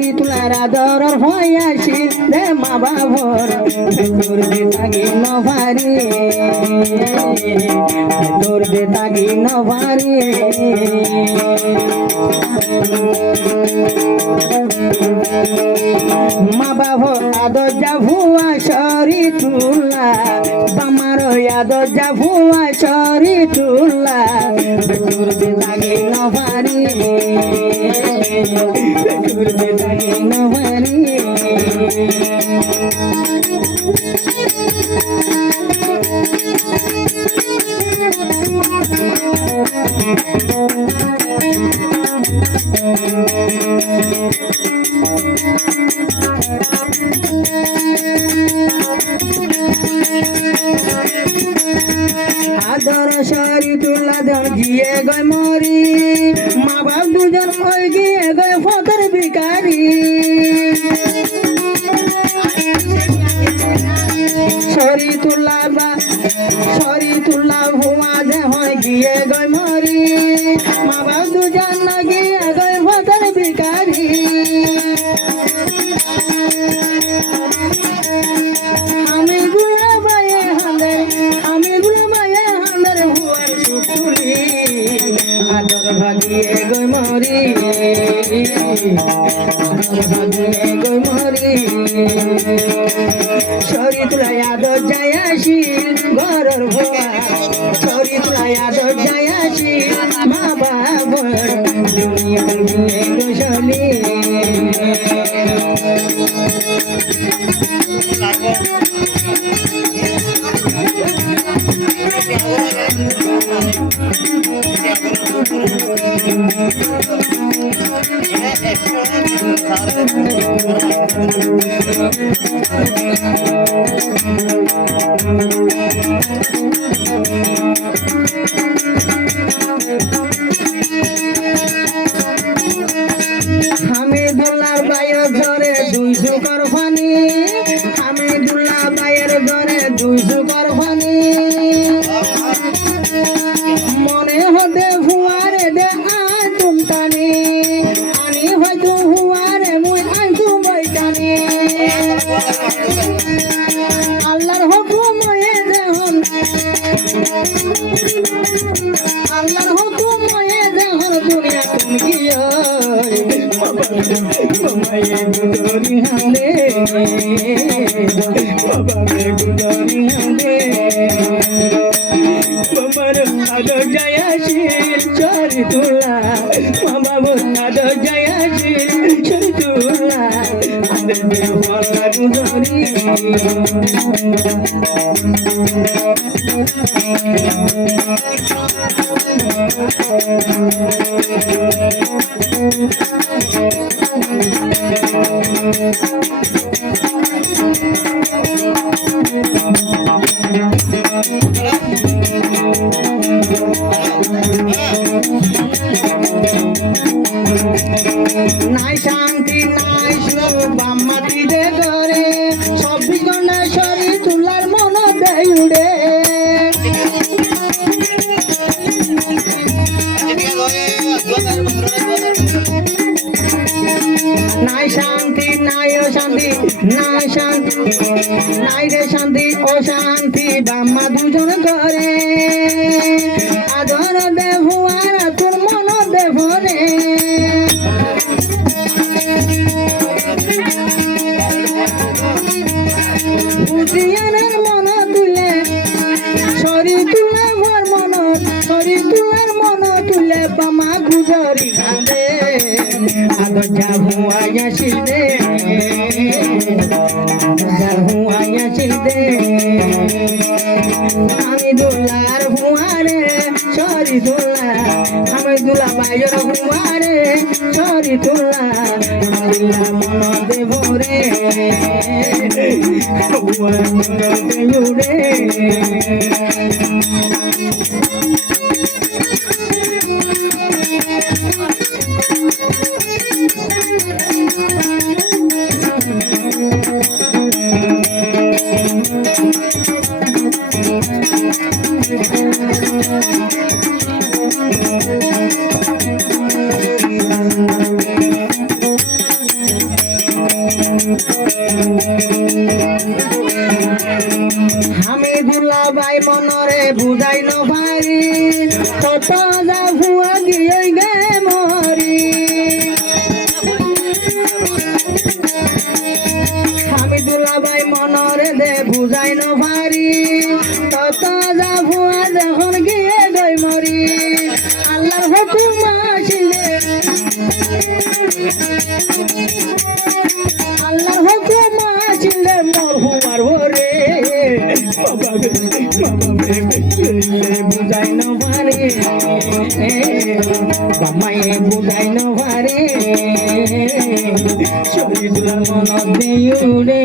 সরি তুলার আদর হইয়াছিল রে মা বাবর তোর বেতাগি নভারি তোর বেতাগি নভারি মা বাবর আদর যা ভুয়া সরি তুলা বামার আদর যা ভুয়া সরি তুলা তোর বেতাগি নভারি তোর বেতাগি নভারি আদর সরি তুলা ধর গিয়ে গয় মরি মা বাপ দুজন ওই গিয়ে গয় ফতর ভিকারি সরি তুলা ভুয়া যে হয় গিয়ে গয় মরি মা বাপ দুজন গিয়ে গয় ফতর ভিকারি আমি গুলা বায়ে হালে হুয়ার সুপুরি আদর ভাগিয়ে গই মরি আদর ভাগিয়ে গই মরি সরি তুলাই আদর যাই আসিল ঘরের ভোয়া সরি তুলাই আদর যাই আসিল মা বাবার দুনিয়ার গিয়ে গোসলি হামিদুল্লাহর বাইয়ের ঘরে 200 কর ফানি হামিদুল্লাহ বাইয়ের ঘরে 200 কর ফানি মনে হতে হুয়ারে দে আতুম টানি আনি হয়তো হুয়ারে মুই আইতু বইটানি আল্লাহর হুকুম হয়ে যখন আল্লাহর হুকুম হয়ে যখন দুনিয়া তুমি গিয়ে বাবায়ে গুদরি হালে বাবায়ে গুদরি হালে বাবার আদর যায়াশিল সরি তুলা মা বাবার আদর যায়াশিল সরি তুলা আদর দেওয়ালা গুদরি নাই শান্তি নাই সুখ বাম্মাতি দে করে 24 ঘন্টা সরি তুলার মন দেয় উড়ে নাই শান্তি নাই অশান্তি নাই শান্তি নাই রে শান্তি অশান্তি বাম্মা দুজন করে আদর দেব আর তোর মন দেব রে বুঝিয়ানের মন তুলে সরি তুলে ভর মন সরি তুলার মন তুলে বামা গুজরি কাঁদে আদর যা হুয়াইয়া শিলদে যা হুয়াইয়া শিলদে আমি দুলার হুয়ারে সরি তুলা আমি দুলা বাইর হুয়ারে সরি তুলা আল্লাহ মন দেব রে হুয়া মন দেব রে আমি দুলাভাই মনরে বুঝাই নপারি কত যা ভুয়া গিয়ে গে মরি আমি দুলাভাই মনরে দে বুঝাই নপারি কত যা ভুয়া যখন গিয়ে গই মরি আল্লাহর হুকুম আসিলে আল্লাহর হুকুম আসিলে মোর হুমার ভরে বাবা বুঝাই নপারে বামাইরে বুঝাই নপারে শরীর মন দিউরে